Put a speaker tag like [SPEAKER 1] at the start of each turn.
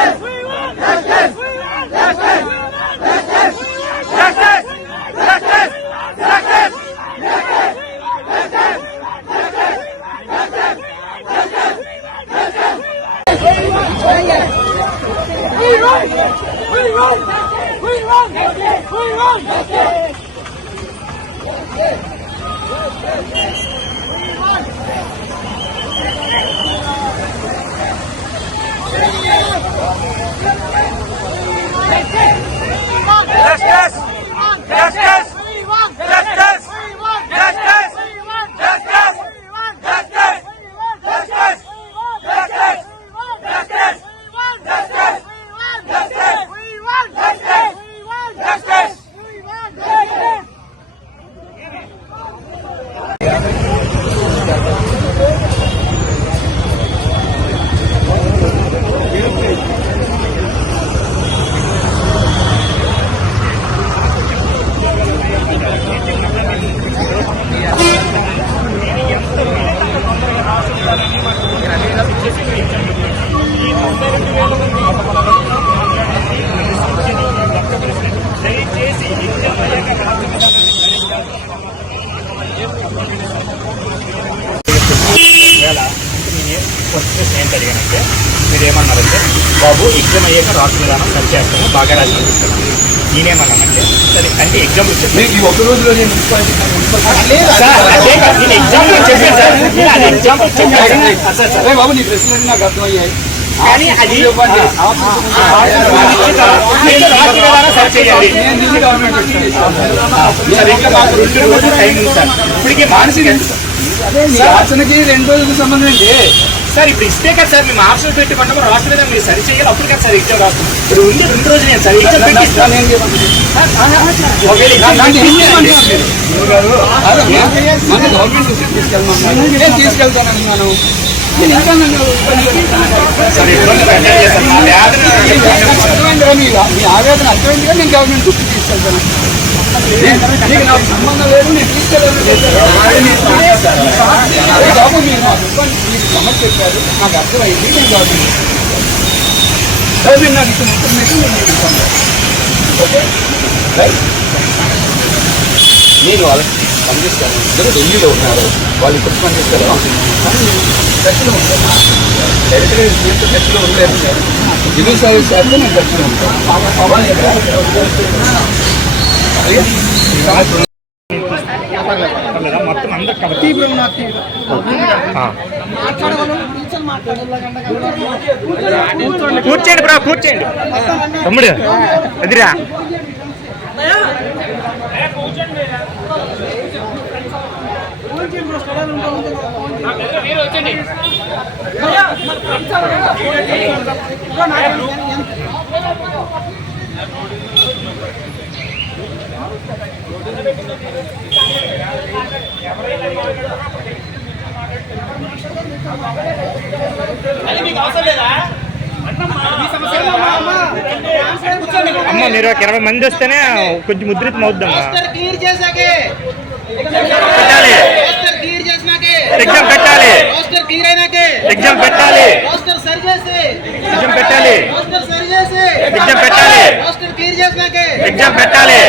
[SPEAKER 1] We run! we run! we run!
[SPEAKER 2] we run! Let's go. ఏం జరిగానంటే మీరు ఏమన్నారంటే బాబు exam అయ్యాక రాష్ట్ర విధానం సరి చేస్తాము బాగా రాసి పంపిస్తాను నేనేమన్నానంటే సరే అంటే ఎగ్జామ్ వచ్చేసి
[SPEAKER 3] ఈ ఒక రోజులో నేను
[SPEAKER 2] ఎగ్జామ్ చెప్పాను ఎగ్జామ్ చెప్పాను
[SPEAKER 3] బాబు నీ ప్రశ్నలు నాకు అర్థమయ్యాయి.
[SPEAKER 2] కానీ అది సరిచేయాలి మానసిక
[SPEAKER 3] ఆచరణకి రెండు రోజులకు సంబంధం ఏంటి
[SPEAKER 2] సార్ ఇప్పుడు ఇస్తే కదా సార్ మేము ఆప్షన్ పెట్టుకుంటాము రాష్ట్ర మీద మీరు సరి చేయాలి అప్పుడు కదా సార్ ఇచ్చే రాష్ట్రం ఇప్పుడు ఉంది రెండు రోజులు నేను సార్ ఎగ్జామ్ పెట్టిస్తాను
[SPEAKER 3] తీసుకెళ్తానండి మనం
[SPEAKER 2] మీ
[SPEAKER 3] ఆవేదన అర్థమైంది కానీ నేను గవర్నమెంట్ గుర్తు తీసుకెళ్తాను. నీకు నాకు సంబంధం లేదు నేను తీసుకెళ్ళాను. బాబు మీరు నా మీరు సమస్య చెప్పారు. నాకు అర్థమైంది. నేను గవర్నమెంట్ సార్ మీరు ఓకే? రైట్? నేను వాళ్ళకి పనిచేస్తాను. ఇద్దరు ఢిల్లీలో ఉన్నారు. వాళ్ళు ఇప్పుడు పనిచేస్తారు. కానీ నేను టచ్లో ఉంటాను డైరెక్ట్గా దీంతో టచ్లో ఉండలేదు. సివిల్ సర్వీస్ చేస్తే నేను టచ్లో ఉంటాను.
[SPEAKER 2] మొత్తం అందరు కవర్ కూర్చోండి బ్రా కూర్చోండి. తమ్ముడు అదిరా ఎదిరా అమ్మ. మీరు ఒక ఇరవై మంది వస్తేనే కొంచెం ముద్రితం అవుద్దమ్మా
[SPEAKER 4] క్లియర్
[SPEAKER 2] ఎగ్జామ్ పెట్టాలి ఎగ్జామ్ పెట్టాలి ఎగ్జామ్ పెట్టాలి ఎగ్జామ్ పెట్టాలి ఎగ్జామ్ పెట్టాలి